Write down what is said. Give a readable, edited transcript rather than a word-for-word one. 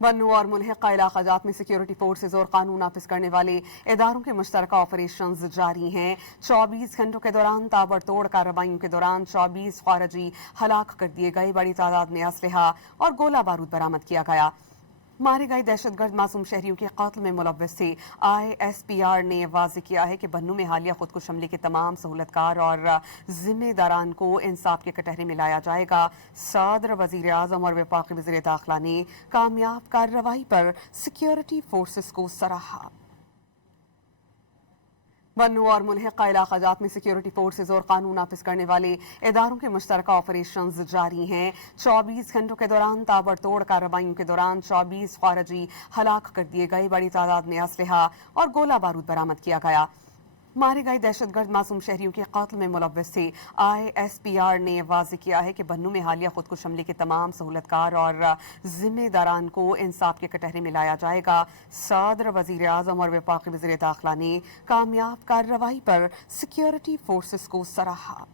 बन्नू और मुल्हिका इलाका जात में सिक्योरिटी फोर्सेज और कानून नाफिज करने वाले इदारों के मुश्तरका ऑपरेशंस जारी हैं। 24 घंटों के दौरान ताबड़तोड़ कार्रवाइयों के दौरान 24 खारजी हलाक कर दिए गए। बड़ी तादाद में असलहा और गोला बारूद बरामद किया गया। मारे गए दहशतगर्द मासूम शहरियों के कत्ल में मुलव्वस थे। ISPR ने वाज़ेह किया है कि बन्नू में हालिया खुदकुश हमले के तमाम सहूलतकार और जिम्मेदारान को इंसाफ के कटहरे में लाया जाएगा। सदर, वज़ीर आज़म और वफाकी वज़ीर दाखिला ने कामयाब कार्रवाई पर सिक्योरिटी फोर्सेस को सराहा। बन्नू और मुल्हिका इलाका जात में सिक्योरिटी फोर्सेज और कानून नाफिज करने वाले इदारों के मुश्तरका ऑपरेशंस जारी हैं। 24 घंटों के दौरान ताबड़तोड़ कार्रवाइयों के दौरान 24 खारजी हलाक कर दिए गए। बड़ी तादाद में असलहा और गोला बारूद बरामद किया गया। मारे गए दहशतगर्द मासूम शहरियों के कत्ल में मुलव्वस थे। ISPR ने वाज़ेह किया है कि बन्नू में हालिया खुदकुश हमले के तमाम सहूलतकार और जिम्मेदारान को इंसाफ के कटहरे में लाया जाएगा। सदर, वज़ीर आज़म और वफाकी वज़ीर दाखिला ने कामयाब कार्रवाई पर सिक्योरिटी फोर्सेस को सराहा।